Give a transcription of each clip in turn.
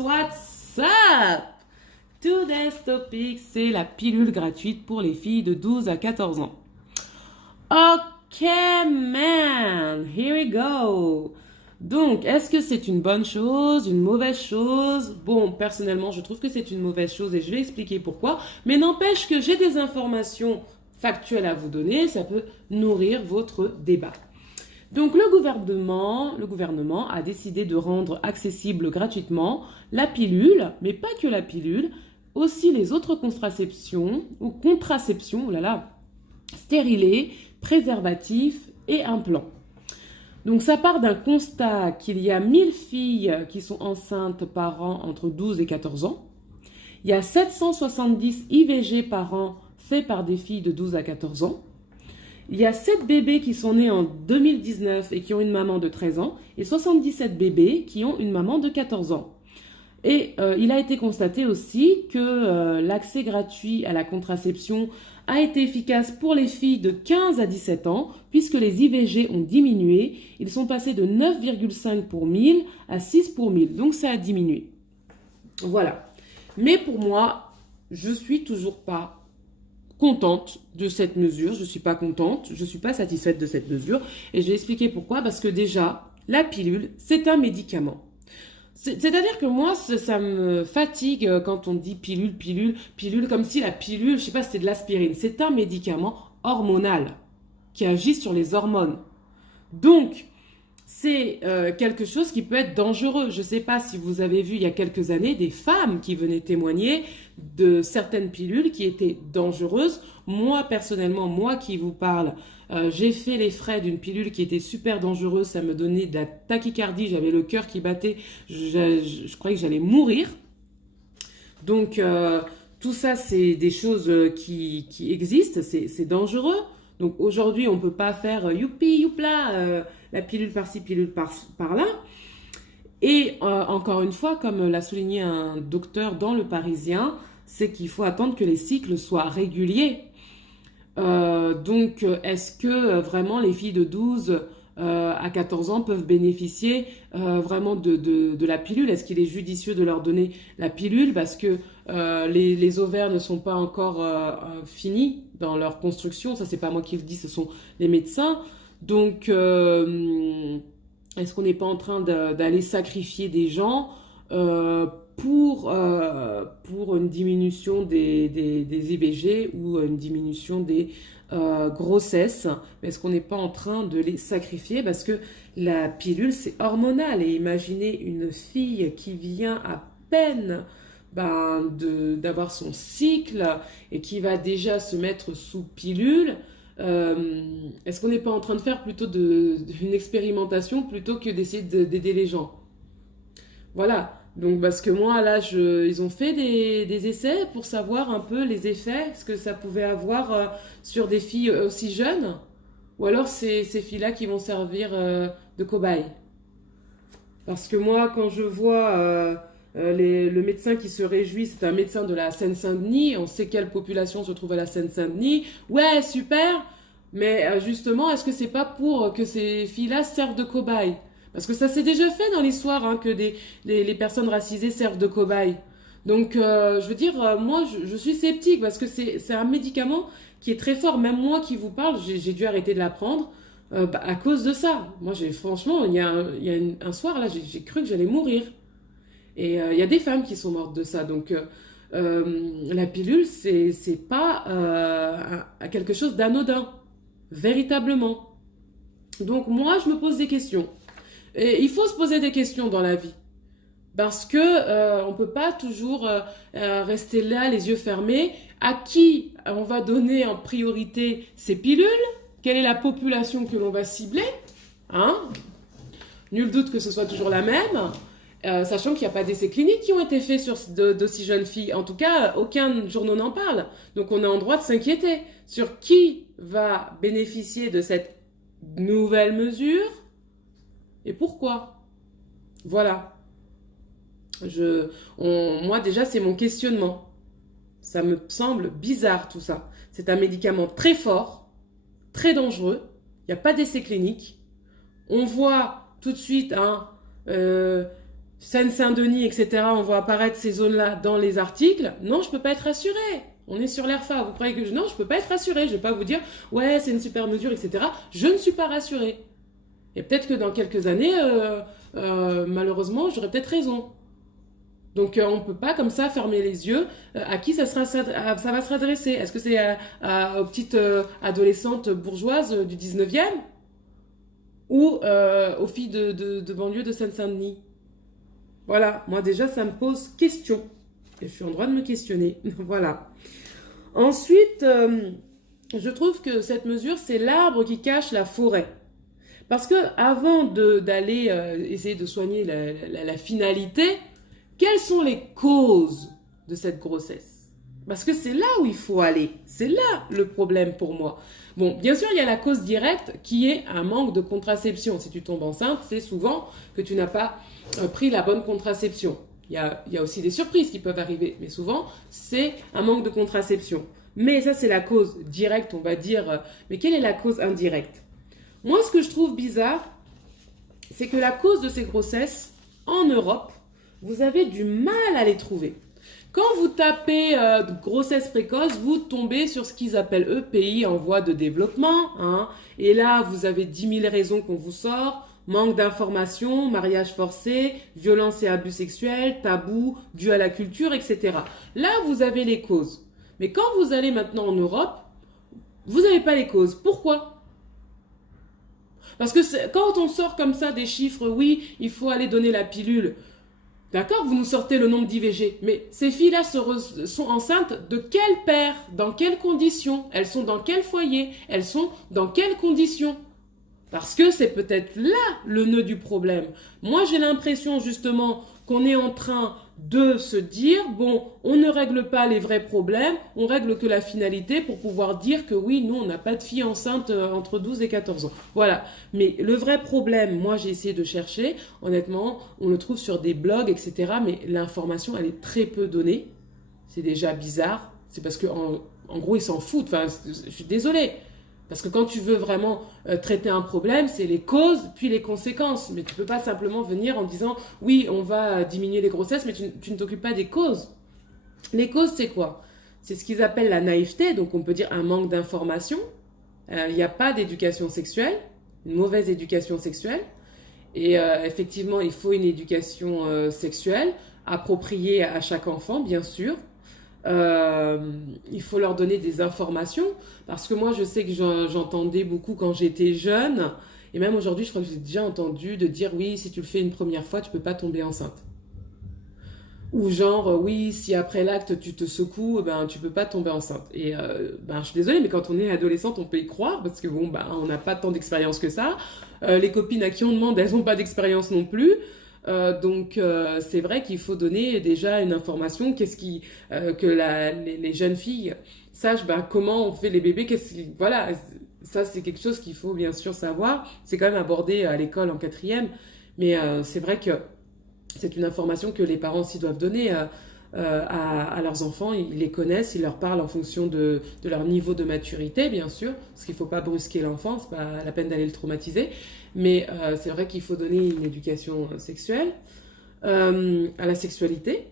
what's up? Today's topic, c'est la pilule gratuite pour les filles de 12 à 14 ans. Ok, man, here we go. Donc, est-ce que c'est une bonne chose, une mauvaise chose? Bon, personnellement, je trouve que c'est une mauvaise chose et je vais expliquer pourquoi. Mais n'empêche que j'ai des informations factuelles à vous donner, ça peut nourrir votre débat. Donc, le gouvernement a décidé de rendre accessible gratuitement la pilule, mais pas que la pilule, aussi les autres contraceptions, stérilés, préservatifs et implants. Donc ça part d'un constat qu'il y a 1000 filles qui sont enceintes par an entre 12 et 14 ans. Il y a 770 IVG par an faits par des filles de 12 à 14 ans. Il y a 7 bébés qui sont nés en 2019 et qui ont une maman de 13 ans et 77 bébés qui ont une maman de 14 ans. Et il a été constaté aussi que l'accès gratuit à la contraception a été efficace pour les filles de 15 à 17 ans, puisque les IVG ont diminué. Ils sont passés de 9,5 pour 1000 à 6 pour 1000. Donc ça a diminué. Voilà. Mais pour moi, je suis toujours pas contente de cette mesure. Je suis pas contente. Je suis pas satisfaite de cette mesure. Et je vais expliquer pourquoi. Parce que déjà, la pilule, c'est un médicament. C'est-à-dire que moi, ça me fatigue quand on dit pilule, comme si la pilule, je sais pas, c'était de l'aspirine. C'est un médicament hormonal qui agit sur les hormones. Donc, c'est quelque chose qui peut être dangereux. Je ne sais pas si vous avez vu il y a quelques années des femmes qui venaient témoigner de certaines pilules qui étaient dangereuses. Moi, personnellement, moi qui vous parle, j'ai fait les frais d'une pilule qui était super dangereuse. Ça me donnait de la tachycardie, j'avais le cœur qui battait. Je croyais que j'allais mourir. Donc, tout ça, c'est des choses qui existent. C'est dangereux. Donc, aujourd'hui, on ne peut pas faire youpi, youpla, la pilule par-ci, pilule par-là. Et encore une fois, comme l'a souligné un docteur dans Le Parisien, c'est qu'il faut attendre que les cycles soient réguliers. Donc, est-ce que vraiment les filles de 12 à 14 ans peuvent bénéficier vraiment de la pilule? Est-ce qu'il est judicieux de leur donner la pilule parce que les ovaires ne sont pas encore finis dans leur construction? Ça, c'est pas moi qui le dis, ce sont les médecins. Donc, est-ce qu'on n'est pas en train d'aller sacrifier des gens pour une diminution des IVG ou une diminution des grossesses? Est-ce qu'on n'est pas en train de les sacrifier? Parce que la pilule, c'est hormonal. Et imaginez une fille qui vient à peine d'avoir son cycle et qui va déjà se mettre sous pilule. Est-ce qu'on n'est pas en train de faire plutôt une expérimentation plutôt que d'essayer d'aider les gens? Voilà. Donc, parce que moi, là, ils ont fait des essais pour savoir un peu les effets, ce que ça pouvait avoir sur des filles aussi jeunes. Ou alors, c'est ces filles-là qui vont servir de cobayes. Parce que moi, quand je vois le médecin qui se réjouit, c'est un médecin de la Seine-Saint-Denis. On sait quelle population se trouve à la Seine-Saint-Denis. Ouais, super. Mais justement, est-ce que c'est pas pour que ces filles-là servent de cobayes? Parce que ça s'est déjà fait dans l'histoire, hein, que les personnes racisées servent de cobayes. Donc, je veux dire, moi, je suis sceptique parce que c'est un médicament qui est très fort. Même moi qui vous parle, j'ai dû arrêter de la prendre à cause de ça. Moi, franchement, il y a un soir, là, j'ai cru que j'allais mourir. Et il y a des femmes qui sont mortes de ça. Donc, la pilule, c'est pas quelque chose d'anodin, véritablement. Donc, moi, je me pose des questions. Et il faut se poser des questions dans la vie. Parce que on peut pas toujours rester là, les yeux fermés. À qui on va donner en priorité ces pilules? Quelle est la population que l'on va cibler? Hein? Nul doute que ce soit toujours la même. Sachant qu'il n'y a pas d'essais cliniques qui ont été faits sur d'aussi jeunes filles. En tout cas, aucun journal n'en parle. Donc on est en droit de s'inquiéter sur qui va bénéficier de cette nouvelle mesure et pourquoi. Voilà. Moi déjà, c'est mon questionnement. Ça me semble bizarre tout ça. C'est un médicament très fort, très dangereux. Il n'y a pas d'essai clinique. On voit tout de suite Seine-Saint-Denis, etc., on va apparaître ces zones-là dans les articles. Non, je peux pas être rassurée. On est sur l'ERFA. Vous croyez que non, je peux pas être rassurée. Je vais pas vous dire, ouais, c'est une super mesure, etc. Je ne suis pas rassurée. Et peut-être que dans quelques années, malheureusement, j'aurais peut-être raison. Donc on ne peut pas comme ça fermer les yeux. À qui ça va se redresser? Est-ce que c'est aux petites adolescentes bourgeoises du 19e ou aux filles de banlieue de Seine-Saint-Denis? Voilà, moi déjà ça me pose question. Et je suis en droit de me questionner. Voilà. Ensuite, je trouve que cette mesure, c'est l'arbre qui cache la forêt. Parce que avant d'aller essayer de soigner la finalité, quelles sont les causes de cette grossesse? Parce que c'est là où il faut aller. C'est là le problème pour moi. Bon, bien sûr, il y a la cause directe qui est un manque de contraception. Si tu tombes enceinte, c'est souvent que tu n'as pas pris la bonne contraception. Il y a aussi des surprises qui peuvent arriver, mais souvent, c'est un manque de contraception. Mais ça, c'est la cause directe, on va dire. Mais quelle est la cause indirecte? Moi, ce que je trouve bizarre, c'est que la cause de ces grossesses, en Europe, vous avez du mal à les trouver. Quand vous tapez grossesse précoce, vous tombez sur ce qu'ils appellent eux pays en voie de développement. Hein, et là, vous avez 10 000 raisons qu'on vous sort. Manque d'information, mariage forcé, violence et abus sexuels, tabou, dû à la culture, etc. Là, vous avez les causes. Mais quand vous allez maintenant en Europe, vous n'avez pas les causes. Pourquoi? Parce que quand on sort comme ça des chiffres, oui, il faut aller donner la pilule. D'accord, vous nous sortez le nombre d'IVG. Mais ces filles-là sont enceintes de quel père? Dans quelles conditions? Elles sont dans quel foyer? Elles sont dans quelles conditions? Parce que c'est peut-être là le nœud du problème. Moi, j'ai l'impression justement qu'on est en train de se dire, bon, on ne règle pas les vrais problèmes, on règle que la finalité pour pouvoir dire que oui, nous, on n'a pas de filles enceintes entre 12 et 14 ans. Voilà. Mais le vrai problème, moi, j'ai essayé de chercher, honnêtement, on le trouve sur des blogs, etc. Mais l'information, elle est très peu donnée. C'est déjà bizarre. C'est parce que en gros, ils s'en foutent. Enfin, je suis désolée. Parce que quand tu veux vraiment traiter un problème, c'est les causes puis les conséquences. Mais tu ne peux pas simplement venir en disant « oui, on va diminuer les grossesses », mais tu ne t'occupes pas des causes. Les causes, c'est quoi? C'est ce qu'ils appellent la naïveté, donc on peut dire un manque d'information. Il n'y a pas d'éducation sexuelle, une mauvaise éducation sexuelle. Et effectivement, il faut une éducation sexuelle appropriée à chaque enfant, bien sûr. Il faut leur donner des informations parce que moi je sais que j'entendais beaucoup quand j'étais jeune et même aujourd'hui je crois que j'ai déjà entendu de dire oui si tu le fais une première fois tu peux pas tomber enceinte ou genre oui si après l'acte tu te secoues ben tu peux pas tomber enceinte et ben je suis désolée mais quand on est adolescente on peut y croire parce que bon ben on n'a pas tant d'expérience que ça les copines à qui on demande elles n'ont pas d'expérience non plus. Donc c'est vrai qu'il faut donner déjà une information, que les jeunes filles sachent comment on fait les bébés, voilà, ça c'est quelque chose qu'il faut bien sûr savoir. C'est quand même abordé à l'école en 4e, mais c'est vrai que c'est une information que les parents aussi doivent donner à leurs enfants. Ils les connaissent, ils leur parlent en fonction de leur niveau de maturité, bien sûr, parce qu'il ne faut pas brusquer l'enfant, c'est pas la peine d'aller le traumatiser. Mais c'est vrai qu'il faut donner une éducation sexuelle à la sexualité.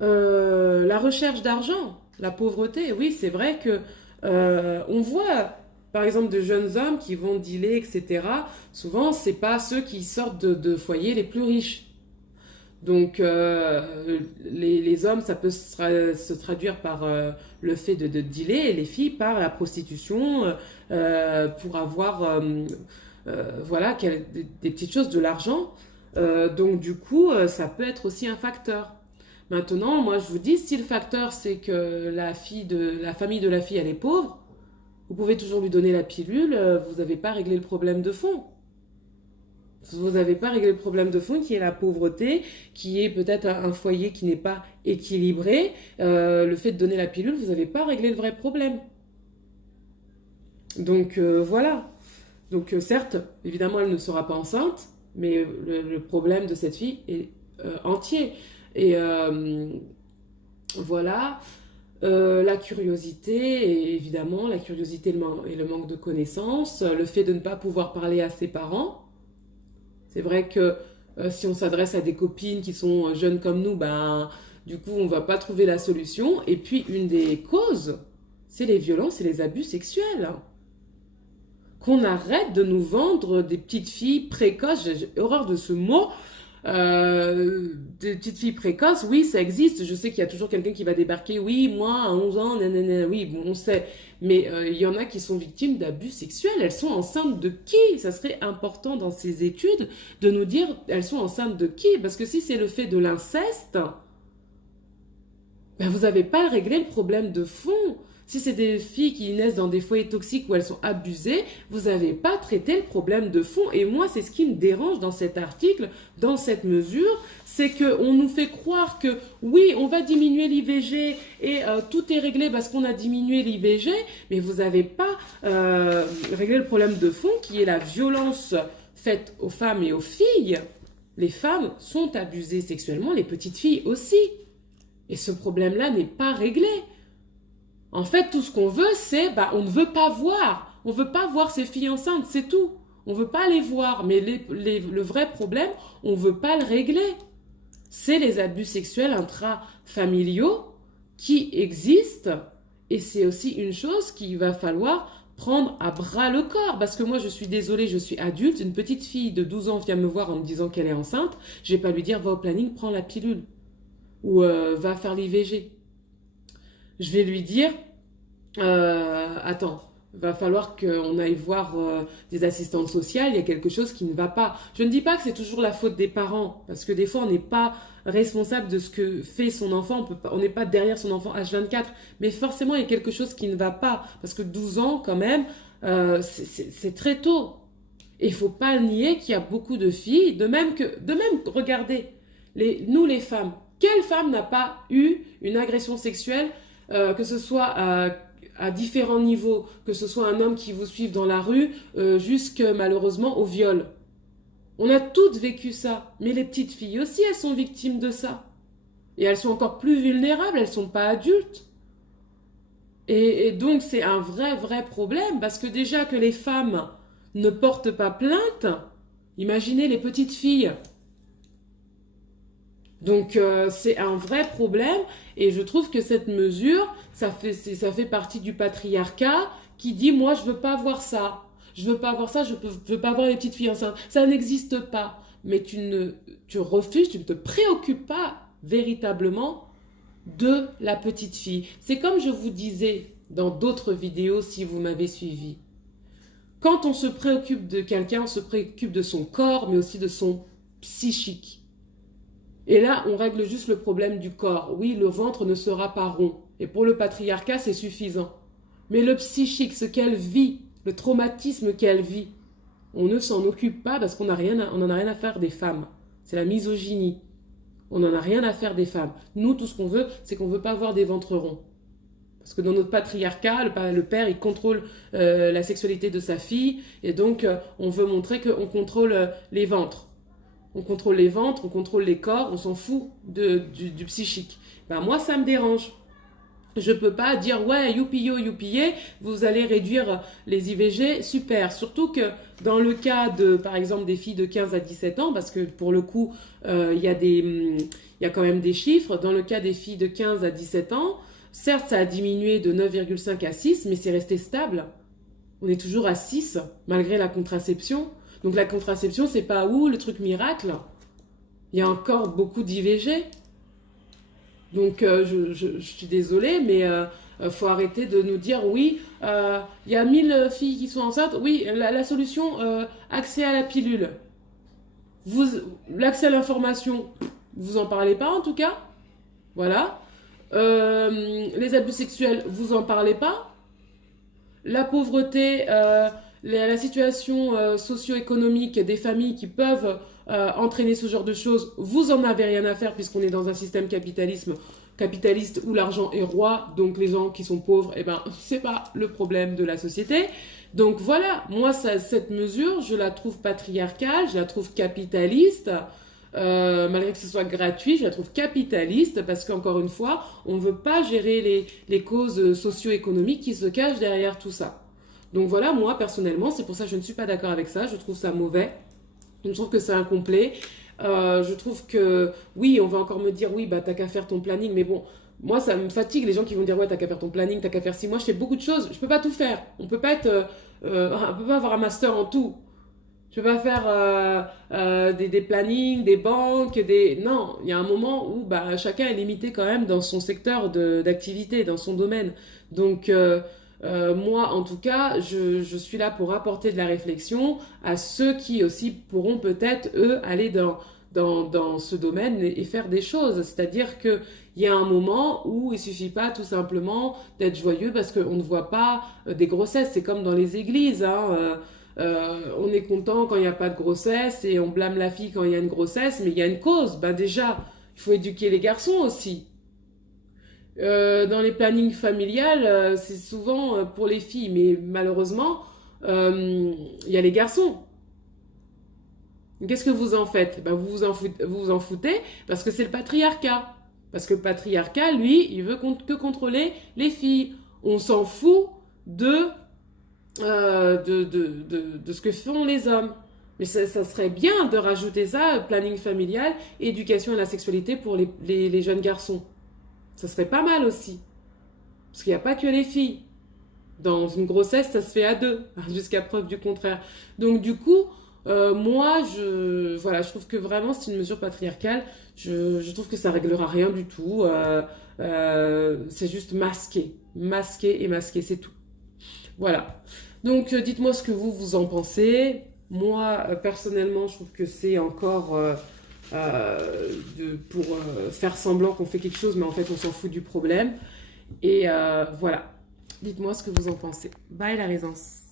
La recherche d'argent, la pauvreté, oui, c'est vrai que on voit, par exemple, de jeunes hommes qui vont dealer, etc. Souvent, c'est pas ceux qui sortent de foyers les plus riches. Donc, les hommes, ça peut se traduire par le fait de dealer, et les filles par la prostitution, pour avoir voilà, des petites choses, de l'argent. Donc, du coup, ça peut être aussi un facteur. Maintenant, moi, je vous dis, si le facteur, c'est que la famille de la fille, elle est pauvre, vous pouvez toujours lui donner la pilule, vous n'avez pas réglé le problème de fond. Vous n'avez pas réglé le problème de fond qui est la pauvreté, qui est peut-être un foyer qui n'est pas équilibré. Le fait de donner la pilule, vous n'avez pas réglé le vrai problème. Donc voilà. Donc certes, évidemment, elle ne sera pas enceinte, mais le problème de cette fille est entier. Et voilà. La curiosité, et évidemment, la curiosité et le manque de connaissances, le fait de ne pas pouvoir parler à ses parents. C'est vrai que si on s'adresse à des copines qui sont jeunes comme nous, ben, du coup, on va pas trouver la solution. Et puis, une des causes, c'est les violences et les abus sexuels. Qu'on arrête de nous vendre des petites filles précoces. J'ai horreur de ce mot. Des petites filles précoces, oui, ça existe. Je sais qu'il y a toujours quelqu'un qui va débarquer. Oui, moi, à 11 ans, nanana, oui, bon, on sait. Mais il y en a qui sont victimes d'abus sexuels. Elles sont enceintes de qui? Ça serait important dans ces études de nous dire elles sont enceintes de qui? Parce que si c'est le fait de l'inceste, ben vous n'avez pas réglé le problème de fond. Si c'est des filles qui naissent dans des foyers toxiques où elles sont abusées, vous n'avez pas traité le problème de fond. Et moi, c'est ce qui me dérange dans cet article, dans cette mesure, c'est qu'on nous fait croire que oui, on va diminuer l'IVG et tout est réglé parce qu'on a diminué l'IVG, mais vous n'avez pas réglé le problème de fond qui est la violence faite aux femmes et aux filles. Les femmes sont abusées sexuellement, les petites filles aussi. Et ce problème-là n'est pas réglé. En fait, tout ce qu'on veut, c'est, bah, on ne veut pas voir. On ne veut pas voir ces filles enceintes, c'est tout. On ne veut pas les voir. Mais le vrai problème, on ne veut pas le régler. C'est les abus sexuels intrafamiliaux qui existent. Et c'est aussi une chose qu'il va falloir prendre à bras le corps. Parce que moi, je suis désolée, je suis adulte. Une petite fille de 12 ans vient me voir en me disant qu'elle est enceinte. Je ne vais pas lui dire, va au planning, prends la pilule. Ou va faire l'IVG. Je vais lui dire, attends, va falloir qu'on aille voir des assistantes sociales, il y a quelque chose qui ne va pas. Je ne dis pas que c'est toujours la faute des parents, parce que des fois on n'est pas responsable de ce que fait son enfant, on n'est pas derrière son enfant H24, mais forcément il y a quelque chose qui ne va pas, parce que 12 ans quand même, c'est très tôt. Et il ne faut pas nier qu'il y a beaucoup de filles, de même, regardez, nous les femmes, quelle femme n'a pas eu une agression sexuelle que ce soit à différents niveaux, que ce soit un homme qui vous suive dans la rue, jusque malheureusement au viol. On a toutes vécu ça, mais les petites filles aussi, elles sont victimes de ça. Et elles sont encore plus vulnérables, elles ne sont pas adultes. Et donc c'est un vrai problème, parce que déjà que les femmes ne portent pas plainte, imaginez les petites filles. Donc c'est un vrai problème et je trouve que cette mesure, ça fait partie du patriarcat qui dit moi je veux pas voir ça, je veux pas voir ça, je veux pas voir les petites filles enceintes, ça n'existe pas. Mais tu refuses, tu ne te préoccupes pas véritablement de la petite fille. C'est comme je vous disais dans d'autres vidéos si vous m'avez suivi. Quand on se préoccupe de quelqu'un, on se préoccupe de son corps mais aussi de son psychique. Et là, on règle juste le problème du corps. Oui, le ventre ne sera pas rond. Et pour le patriarcat, c'est suffisant. Mais le psychique, ce qu'elle vit, le traumatisme qu'elle vit, on ne s'en occupe pas parce qu'on n'en a rien à faire des femmes. C'est la misogynie. On n'en a rien à faire des femmes. Nous, tout ce qu'on veut, c'est qu'on ne veut pas voir des ventres ronds. Parce que dans notre patriarcat, le père, il contrôle la sexualité de sa fille. Et donc, on veut montrer qu'on contrôle les ventres. On contrôle les ventres, on contrôle les corps, on s'en fout du psychique. Ben moi, ça me dérange. Je ne peux pas dire, ouais, youpi-yo, youpi-yé, vous allez réduire les IVG, super. Surtout que dans le cas de, par exemple, des filles de 15 à 17 ans, parce que pour le coup, il y a quand même des chiffres, dans le cas des filles de 15 à 17 ans, certes, ça a diminué de 9,5 à 6, mais c'est resté stable. On est toujours à 6, malgré la contraception. Donc la contraception, c'est pas le truc miracle. Il y a encore beaucoup d'IVG. Donc je suis désolée, mais faut arrêter de nous dire oui, il y a 1000 filles qui sont enceintes. Oui, la solution, accès à la pilule. L'accès à l'information, vous en parlez pas en tout cas. Voilà. Les abus sexuels, vous en parlez pas. La pauvreté, la situation socio-économique des familles qui peuvent entraîner ce genre de choses, vous en avez rien à faire puisqu'on est dans un système capitaliste où l'argent est roi, donc les gens qui sont pauvres, eh ben, c'est pas le problème de la société. Donc voilà, moi cette mesure, je la trouve patriarcale, je la trouve capitaliste, malgré que ce soit gratuit, je la trouve capitaliste parce qu'encore une fois, on ne veut pas gérer les causes socio-économiques qui se cachent derrière tout ça. Donc voilà, moi personnellement, c'est pour ça que je ne suis pas d'accord avec ça, je trouve ça mauvais. Je trouve que c'est incomplet. Je trouve que, oui, on va encore me dire, oui, bah, t'as qu'à faire ton planning, mais bon, moi, ça me fatigue les gens qui vont dire, ouais, t'as qu'à faire ton planning, t'as qu'à faire ci. Moi, je fais beaucoup de choses, je peux pas tout faire. On peut pas être, on peut pas avoir un master en tout. Je peux pas faire des plannings, des banques, des... Non, il y a un moment où bah, chacun est limité quand même dans son secteur d'activité, dans son domaine. Donc, moi, en tout cas, je suis là pour apporter de la réflexion à ceux qui aussi pourront peut-être, eux, aller dans ce domaine et faire des choses. C'est-à-dire que il y a un moment où il suffit pas tout simplement d'être joyeux parce qu'on ne voit pas des grossesses. C'est comme dans les églises, hein. On est content quand il n'y a pas de grossesse et on blâme la fille quand il y a une grossesse, mais il y a une cause. Ben déjà, il faut éduquer les garçons aussi. Dans les plannings familiales, c'est souvent pour les filles, mais malheureusement, il y a les garçons. Qu'est-ce que vous en faites? Ben, vous vous en foutez parce que c'est le patriarcat. Parce que le patriarcat, lui, il veut que contrôler les filles. On s'en fout de de ce que font les hommes. Mais ça serait bien de rajouter ça, planning familial, éducation à la sexualité pour les jeunes garçons. Ça serait pas mal aussi. Parce qu'il n'y a pas que les filles. Dans une grossesse, ça se fait à deux, jusqu'à preuve du contraire. Donc du coup, moi, voilà, je trouve que vraiment c'est une mesure patriarcale. Je trouve que ça réglera rien du tout. C'est juste masqué, masqué et masqué, c'est tout. Voilà. Donc, dites-moi ce que vous en pensez. Moi, personnellement, je trouve que c'est encore pour faire semblant qu'on fait quelque chose, mais en fait, on s'en fout du problème. Et voilà. Dites-moi ce que vous en pensez. Bye la Résence.